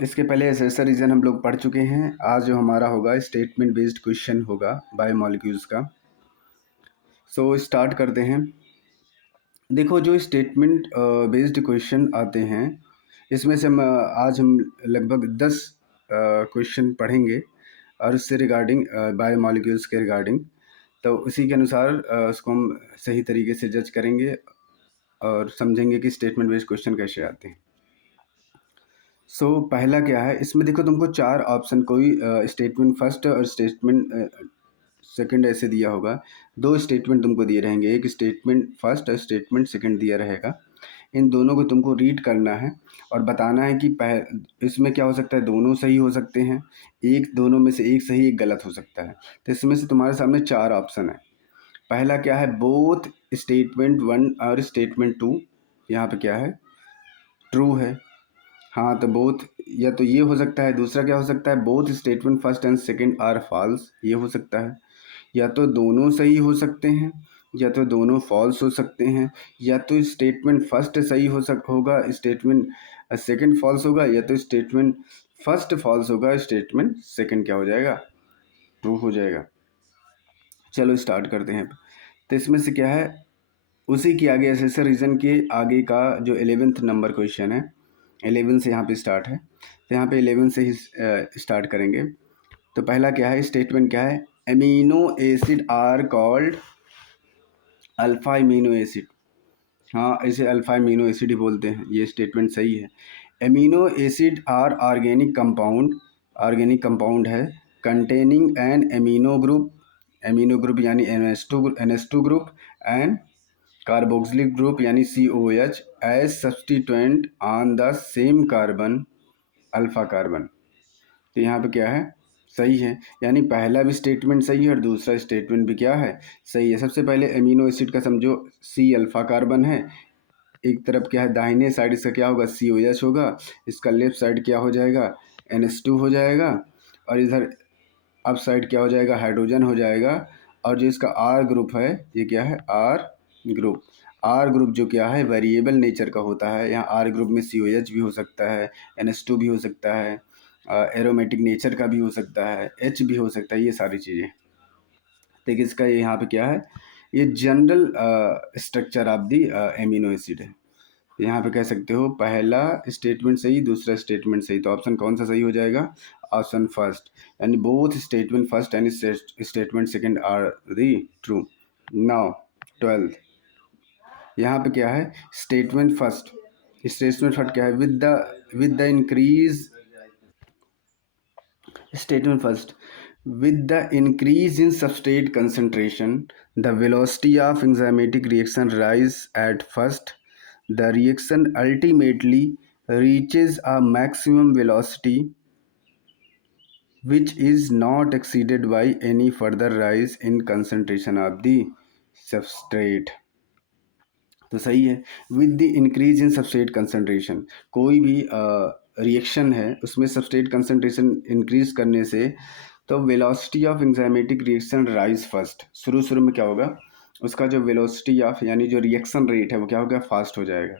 इसके पहले assessor reason हम लोग पढ़ चुके हैं। आज जो हमारा होगा स्टेटमेंट बेस्ड क्वेश्चन होगा बायोमॉलिक्यूल्स का। स्टार्ट करते हैं। देखो, जो स्टेटमेंट बेस्ड क्वेश्चन आते हैं इसमें से आज हम लगभग 10 क्वेश्चन पढ़ेंगे और उससे रिगार्डिंग बायोमॉलिक्यूल्स के रिगार्डिंग। तो उसी के अनुसार उसको हम सही तरीके से जज करेंगे और समझेंगे कि स्टेटमेंट बेस्ड क्वेश्चन कैसे आते हैं। पहला क्या है, इसमें देखो तुमको 4 ऑप्शन, कोई स्टेटमेंट फर्स्ट और स्टेटमेंट सेकंड ऐसे दिया होगा। 2 स्टेटमेंट तुमको दिए रहेंगे, एक स्टेटमेंट फर्स्ट और स्टेटमेंट सेकंड दिया रहेगा। इन दोनों को तुमको रीड करना है और बताना है कि इसमें क्या हो सकता है, दोनों सही हो सकते हैं, दोनों में से एक सही एक गलत हो सकता है। तो इसमें से तुम्हारे सामने 4 ऑप्शन है। पहला क्या है, बोथ स्टेटमेंट 1 और स्टेटमेंट 2 यहाँ पे क्या है, ट्रू है। हाँ, तो बोथ, या तो ये हो सकता है। दूसरा क्या हो सकता है, both statement first and second are false, ये हो सकता है। या तो दोनों सही हो सकते हैं, या तो दोनों फॉल्स हो सकते हैं। या तो स्टेटमेंट फर्स्ट सही होगा, स्टेटमेंट सेकंड फॉल्स होगा, या तो स्टेटमेंट फर्स्ट फॉल्स होगा, स्टेटमेंट सेकंड क्या हो जाएगा, ट्रू हो जाएगा। चलो स्टार्ट करते हैं। तो इसमें से क्या है, उसी के आगे एसेसर रीजन के आगे का जो 11th नंबर क्वेश्चन है, 11 से यहाँ पे स्टार्ट है। तो यहाँ पे 11 से ही स्टार्ट करेंगे। तो पहला क्या है, स्टेटमेंट क्या है, amino acid are called alpha amino acid. हाँ, इसे अल्फा अमीनो एसिड ही बोलते हैं, ये स्टेटमेंट सही है। Amino acid are organic compound है कंटेनिंग एन एमिनो ग्रुप यानी NH2 group and carboxylic group यानी COH as substituent on the same carbon, alpha carbon. तो यहाँ पे क्या है, सही है। यानी पहला भी स्टेटमेंट सही है और दूसरा स्टेटमेंट भी क्या है, सही है। सबसे पहले एमिनो एसिड का समझो C अल्फा कार्बन है, एक तरफ क्या है, दाहिने साइड इसका क्या होगा, COH होगा, इसका लेफ्ट साइड क्या हो जाएगा, NH2 हो जाएगा, और इधर अप साइड क्या हो जाएगा, हाइड्रोजन हो जाएगा। और जो इसका R ग्रुप है, ये क्या है, आर ग्रुप जो क्या है, वेरिएबल नेचर का होता है। यहाँ आर ग्रुप में COH भी हो सकता है, NH2 भी हो सकता है, एरोमेटिक नेचर का भी हो सकता है, H भी हो सकता है, ये सारी चीज़ें। देखिए इसका यहाँ पे क्या है, ये general structure of the amino acid है। यहाँ पे कह सकते हो पहला स्टेटमेंट सही, दूसरा स्टेटमेंट सही। तो ऑप्शन कौन सा सही हो जाएगा, ऑप्शन फर्स्ट, यानी both statement first and statement second are the true. Now 12, यहाँ पे क्या है, स्टेटमेंट फर्स्ट क्या है, with the increase, statement first, with the increase in substrate concentration the velocity of enzymatic reaction rise at first. The reaction ultimately reaches a maximum velocity which is not exceeded by any further rise in concentration of the substrate. तो सही है, with the increase in substrate concentration. कोई भी reaction है उसमें substrate concentration increase करने से तो velocity of enzymatic reaction rise first, शुरू में क्या होगा, उसका जो वेलोसिटी ऑफ यानी जो रिएक्शन रेट है वो क्या होगा, फास्ट हो जाएगा।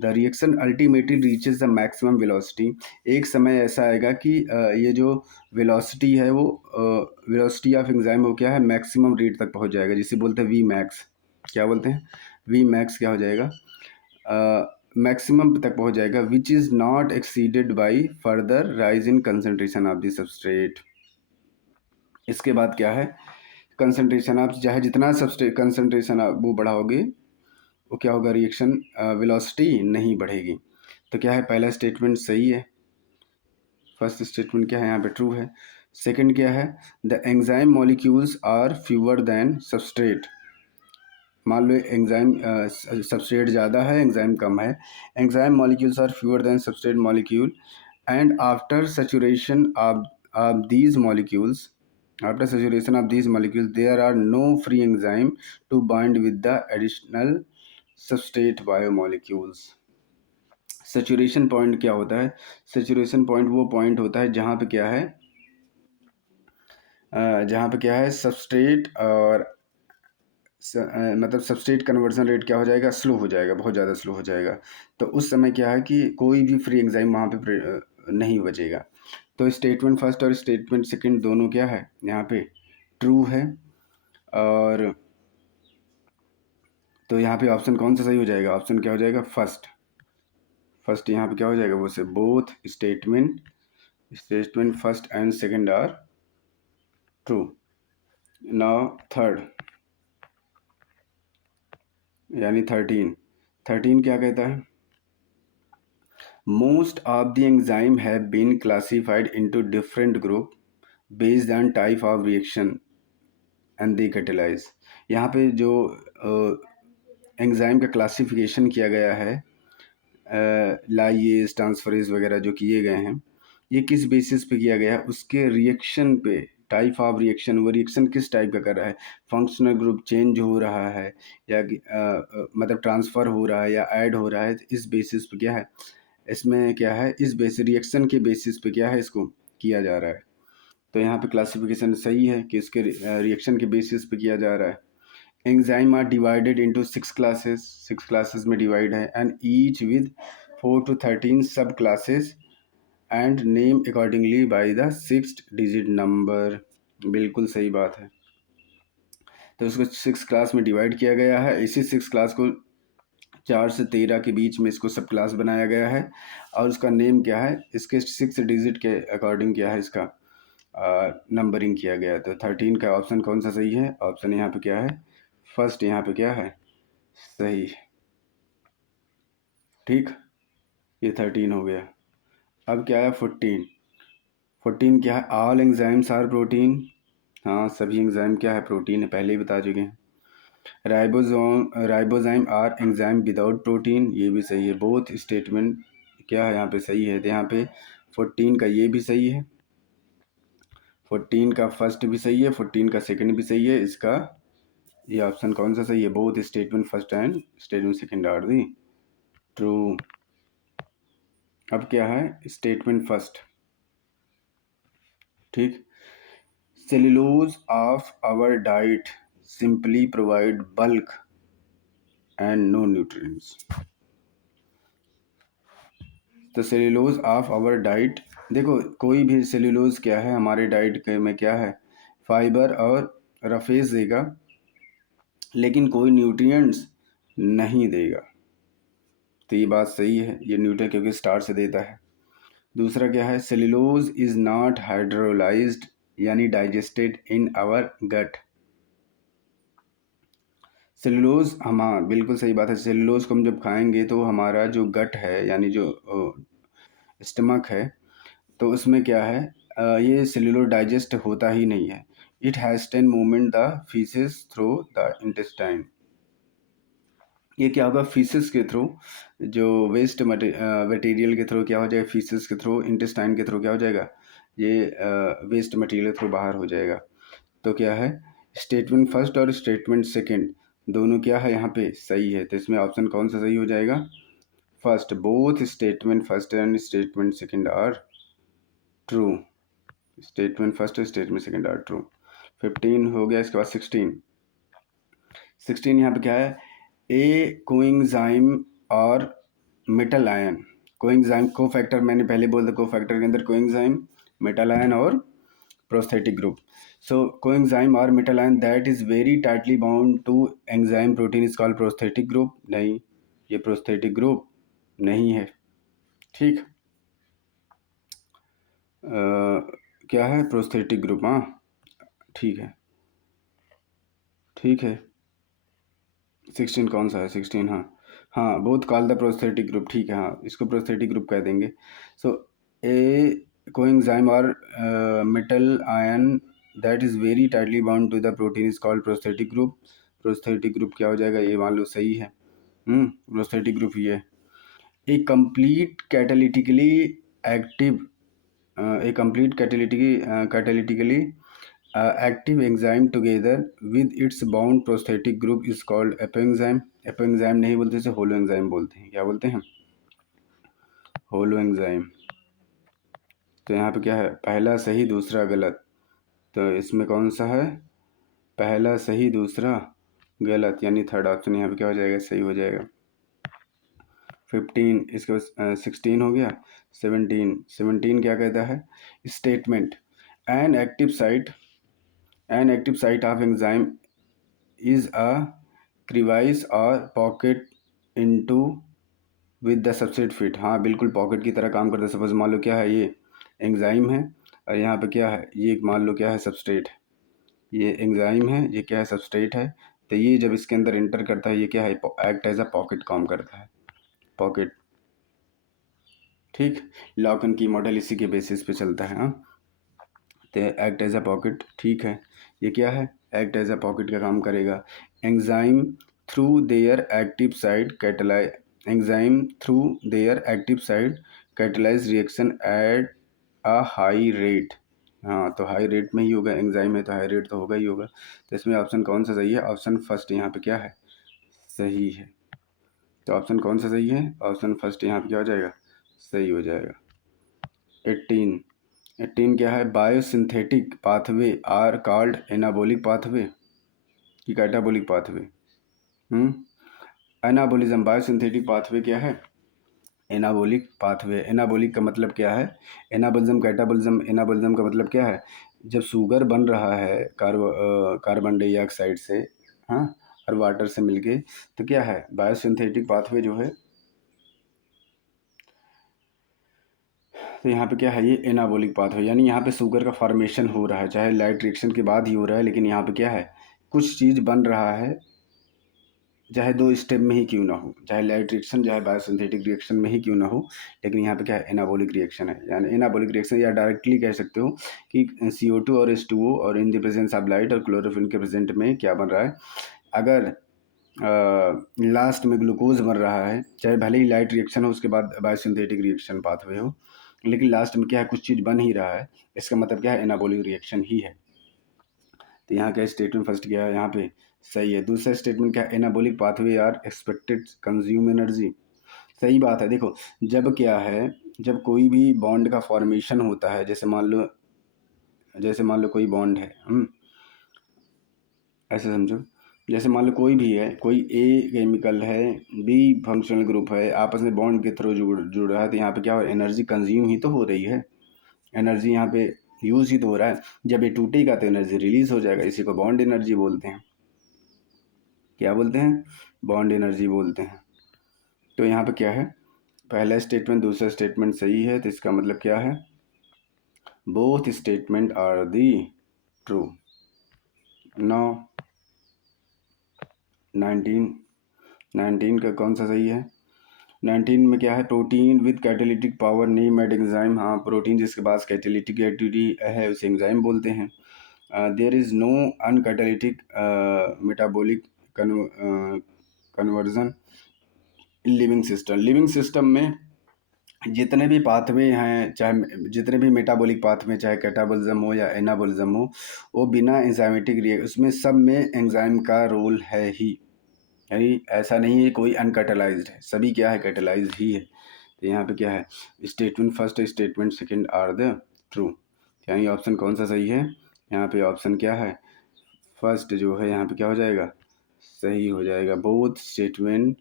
The reaction ultimately reaches the maximum velocity, एक समय ऐसा आएगा कि ये जो वेलोसिटी है वो वेलोसिटी ऑफ एंजाइम वो क्या है, मैक्सिमम रेट तक पहुंच जाएगा, जिसे बोलते हैं वी मैक्स। क्या बोलते हैं, वी मैक्स क्या हो जाएगा, मैक्सिमम तक पहुंच जाएगा, which is not exceeded by further rise in concentration of the substrate. इसके बाद क्या है, कंसनट्रेशन आप चाहे जितना सबस्ट्रेट कंसनट्रेशन आप वो बढ़ाओगे वो क्या होगा, रिएक्शन वेलोसिटी नहीं बढ़ेगी। तो क्या है, पहला स्टेटमेंट सही है, फर्स्ट स्टेटमेंट क्या है यहाँ पे ट्रू है। सेकंड क्या है, the enzyme molecules are fewer than substrate. मान लो एंजाइम सबस्ट्रेट ज़्यादा है, एंजाइम कम है। Enzyme molecules are fewer than substrate molecule and after saturation of these molecules, after saturation of these molecules there are no free enzyme to bind with the additional substrate biomolecules. saturation point क्या होता है, saturation point वो point होता है जहाँ पे क्या है, सबस्ट्रेट और मतलब सबस्ट्रेट कन्वर्जन रेट क्या हो जाएगा, स्लो हो जाएगा, बहुत ज़्यादा स्लो हो जाएगा। तो उस समय क्या है कि कोई भी फ्री एंजाइम वहाँ पे नहीं बचेगा। तो स्टेटमेंट फर्स्ट और स्टेटमेंट सेकंड दोनों क्या है यहाँ पे ट्रू है। और तो यहाँ पे ऑप्शन कौन सा सही हो जाएगा, ऑप्शन क्या हो जाएगा फर्स्ट। फर्स्ट यहाँ पे क्या हो जाएगा वो से both statement first and second are true. Now third यानी 13 क्या कहता है, most of the enzyme have been classified into different group based on type of reaction and they catalyse. यहाँ पे जो एंजाइम का क्लासिफिकेशन किया गया है, लाइएज ट्रांसफरेज वगैरह जो किए गए हैं, ये किस बेसिस पे किया गया है, उसके रिएक्शन पे, टाइप ऑफ रिएक्शन, वो रिएक्शन किस टाइप का कर रहा है, फंक्शनल ग्रुप चेंज हो रहा है या मतलब ट्रांसफ़र हो रहा है या ऐड हो रहा है, तो इस बेसिस पे क्या है, इसमें क्या है, इस बेसिस रिएक्शन के बेसिस पे क्या है इसको किया जा रहा है। तो यहाँ पे क्लासिफिकेशन सही है कि इसके रिएक्शन के बेसिस पे किया जा रहा है। Enzyme are divided into 6 classes में डिवाइड है and each with 4 to 13 sub classes and name accordingly by the 6th digit number. बिल्कुल सही बात है। तो उसको 6 क्लास में डिवाइड किया गया है, इसी 6 क्लास को 4 से 13 के बीच में इसको सब क्लास बनाया गया है और उसका नेम क्या है, इसके 6 डिजिट के अकॉर्डिंग क्या है इसका नंबरिंग किया गया है। तो 13 का ऑप्शन कौन सा सही है, ऑप्शन यहाँ पे क्या है फर्स्ट, यहाँ पे क्या है सही। ठीक, ये 13 हो गया। अब क्या है 14 क्या है, ऑल एंजाइम्स आर प्रोटीन। हाँ सभी एंजाइम क्या है प्रोटीन है, पहले ही बता चुके हैं। Ribozyme are enzyme without protein, ये भी सही है। बोथ स्टेटमेंट क्या है यहाँ पे सही है। तो यहाँ पे 14 का ये भी सही है, 14 का फर्स्ट भी सही है, 14 का सेकंड भी सही है। इसका ये ऑप्शन कौन सा सही है, both statement first and statement second are the true. अब क्या है स्टेटमेंट फर्स्ट। ठीक, cellulose of our diet simply provide bulk and no nutrients. तो सेल्यूलोज ऑफ आवर डाइट, देखो कोई भी सेल्यूलोज क्या है हमारे डाइट के में क्या है फाइबर और रफेज देगा, लेकिन कोई न्यूट्रिएंट्स नहीं देगा। तो ये बात सही है, ये न्यूट्रिएंट क्योंकि स्टार्च से देता है। दूसरा क्या है, सेल्यूलोज इज नॉट हाइड्रोलाइज्ड यानी digested in our gut. Cellulose हम, हाँ बिल्कुल सही बात है, सेल्यूलोज को हम जब खाएंगे तो हमारा जो गट है यानी जो स्टमक है, तो उसमें क्या है ये सेल्यूलोज डाइजेस्ट होता ही नहीं है। It has 10 movement the faeces through the intestine. ये क्या होगा फीसेस के थ्रू, जो वेस्ट मटेरियल के थ्रू क्या हो जाएगा, फीसेस के थ्रू इंटेस्टाइन के थ्रू क्या हो जाएगा, ये वेस्ट मटेरियल के थ्रू बाहर हो जाएगा। तो क्या है स्टेटमेंट फर्स्ट और स्टेटमेंट सेकंड दोनों क्या है यहाँ पे सही है। तो इसमें ऑप्शन कौन सा सही हो जाएगा, first, both statement first and statement second are true. Statement first और स्टेटमेंट सेकंड आर ट्रू। 15 हो गया। इसके बाद 16 यहाँ पे क्या है, ए कोएंजाइम और metal ion. Coenzyme cofactor मैंने पहले बोला था, को फैक्टर के अंदर कोएंजाइम, मेटल आयन और प्रोस्थेटिक ग्रुप। सो कोएंजाइम और metal ion that is very tightly bound to enzyme protein is called prosthetic group. नहीं, ये प्रोस्थेटिक ग्रुप नहीं है। ठीक, क्या है प्रोस्थेटिक ग्रुप, हाँ ठीक है, ठीक है। 16 कौन सा है, 16 हाँ, हाँ both call the prosthetic group, ठीक है, हाँ इसको प्रोस्थेटिक ग्रुप कह देंगे। सो ए कोएंजाइम और metal ion that is very tightly bound to the protein is called prosthetic group. Prosthetic group क्या हो जाएगा, ये मान लो सही है, प्रोस्थेटिक ग्रुप ये। ए complete कैटालिटिकली active, A complete कैटालिटिकली active enzyme together with its bound prosthetic group is called apoenzyme। apoenzyme नहीं बोलते, इसे होलो एंजाइम बोलते हैं। क्या बोलते हैं, होलो एंजाइम। तो यहाँ पे क्या है, पहला सही दूसरा गलत। तो इसमें कौन सा है, पहला सही दूसरा गलत, यानी थर्ड ऑप्शन यहाँ पे क्या हो जाएगा, सही हो जाएगा। 15, इसके बाद 16 हो गया। 17 क्या कहता है, statement an active site of enzyme is a crevice और pocket into with the substrate fit. हाँ बिल्कुल पॉकेट की तरह काम करता है। सपोज मान लो क्या है, ये एंजाइम है और यहाँ पे क्या है, ये मान लो क्या है, सबस्ट्रेट। ये एंजाइम है, ये क्या है, सबस्ट्रेट है। तो ये जब इसके अंदर इंटर करता है, ये क्या है, एक्ट एज अ पॉकेट काम करता है, पॉकेट। ठीक, लॉक एंड की मॉडल इसी के बेसिस पे चलता है। हाँ, तो एक्ट एज अ पॉकेट, ठीक है। ये क्या है, एक्ट एज अ पॉकेट का काम करेगा। Enzyme through their active side catalyse enzyme through their active side catalyse reaction at a high rate. हाँ, तो हाई रेट में ही होगा, एंजाइम है तो हाई रेट तो होगा ही होगा। तो इसमें ऑप्शन कौन सा सही है, ऑप्शन फर्स्ट यहाँ पे क्या है, सही है। तो ऑप्शन कौन सा सही है, ऑप्शन फर्स्ट यहाँ पे क्या हो जाएगा, सही हो जाएगा। 18 क्या है, biosynthetic pathway are called anabolic pathway कि catabolic pathway. Anabolism, biosynthetic pathway क्या है, एनाबोलिक पाथवे। एनाबोलिक का मतलब क्या है, एनाबोलिज्म कैटाबोलिज्म। एनाबोलिज्म का मतलब क्या है, जब शुगर बन रहा है कार्बन डाइऑक्साइड से, हाँ, और वाटर से मिलके, तो क्या है, बायोसिंथेटिक पाथवे जो है, तो यहाँ पे क्या है, ये एनाबोलिक पाथवे, यानी यहाँ पे शुगर का फॉर्मेशन हो रहा है, चाहे लाइट रिएक्शन के बाद ही हो रहा है, लेकिन यहाँ पे क्या है, कुछ चीज़ बन रहा है, चाहे दो स्टेप में ही क्यों ना हो, चाहे लाइट रिएक्शन चाहे बायोसिंथेटिक रिएक्शन में ही क्यों ना हो, लेकिन यहाँ पे क्या है, एनाबॉलिक रिएक्शन है। यानी एनाबॉलिक रिएक्शन, या डायरेक्टली कह सकते हो कि CO2 और H2O और in the presence of light और क्लोरोफिल के प्रेजेंट में क्या बन रहा है, अगर लास्ट में ग्लूकोज बन रहा है, चाहे भले ही लाइट रिएक्शन हो उसके बाद बायोसिंथेटिक रिएक्शन पाथवे हो, लेकिन लास्ट में क्या है, कुछ चीज़ बन ही रहा है, इसका मतलब क्या है, एनाबॉलिक रिएक्शन ही है। तो यहाँ क्या स्टेटमेंट फर्स्ट क्या है, यहाँ पे सही है। दूसरा स्टेटमेंट क्या है, anabolic pathway are expected consume energy. सही बात है। देखो, जब क्या है, जब कोई भी बॉन्ड का फॉर्मेशन होता है, जैसे मान लो कोई बॉन्ड है, ऐसे समझो, जैसे मान लो कोई भी है, कोई ए केमिकल है, बी फंक्शनल ग्रुप है, आपस में बॉन्ड के थ्रू जुड़ रहा है, तो यहाँ पे क्या हो, एनर्जी कंज्यूम ही तो हो रही है, एनर्जी यहाँ पे यूज ही तो हो रहा है। जब ये टूटेगा तो एनर्जी रिलीज हो जाएगा, इसी को बॉन्ड एनर्जी बोलते हैं। क्या बोलते हैं, बॉन्ड एनर्जी बोलते हैं। तो यहाँ पे क्या है, पहला स्टेटमेंट दूसरा स्टेटमेंट सही है, तो इसका मतलब क्या है, both statement are the true. No 19 का कौन सा सही है, 19 में क्या है, protein with catalytic power name at enzyme. हाँ, प्रोटीन जिसके पास कैटेलिटिक एक्टिविटी है उसे एंजाइम बोलते हैं। There is no uncatalytic metabolic conversion living system में जितने भी पाथवे हैं, चाहे जितने भी मेटाबॉलिक पाथवे, चाहे कैटाबॉलिज्म हो या एनाबॉलिज्म हो, वो बिना एंजाइमेटिक रिएक्शन, उसमें सब में एंजाइम का रोल है ही, यानी ऐसा नहीं है कोई अनकैटेलाइज्ड है, सभी क्या है, कैटेलाइज्ड ही है। तो यहाँ पे क्या है, statement first statement second are the true, यानी ऑप्शन कौन सा सही है, यहाँ पे ऑप्शन क्या है, फर्स्ट जो है यहाँ पे क्या हो जाएगा, सही हो जाएगा। Both statement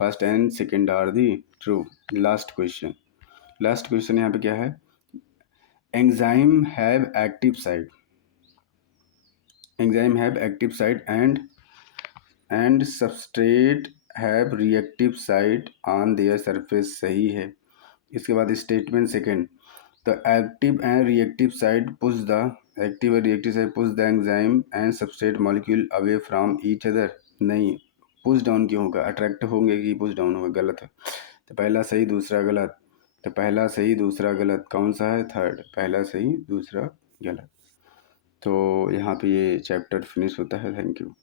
first and second are the true. Last question यहाँ पे क्या है, enzyme have active site and substrate have reactive site on their surface. सही है। इसके बाद स्टेटमेंट सेकंड, द एक्टिव और reactive side push the enzyme and substrate molecule away from each other. नहीं, पुश डाउन क्यों होगा, अट्रैक्ट होंगे कि पुश डाउन होगा, गलत है। तो पहला सही दूसरा गलत, तो पहला सही दूसरा गलत, कौन सा है, थर्ड, पहला सही दूसरा गलत। तो यहाँ पे ये चैप्टर फिनिश होता है। Thank you.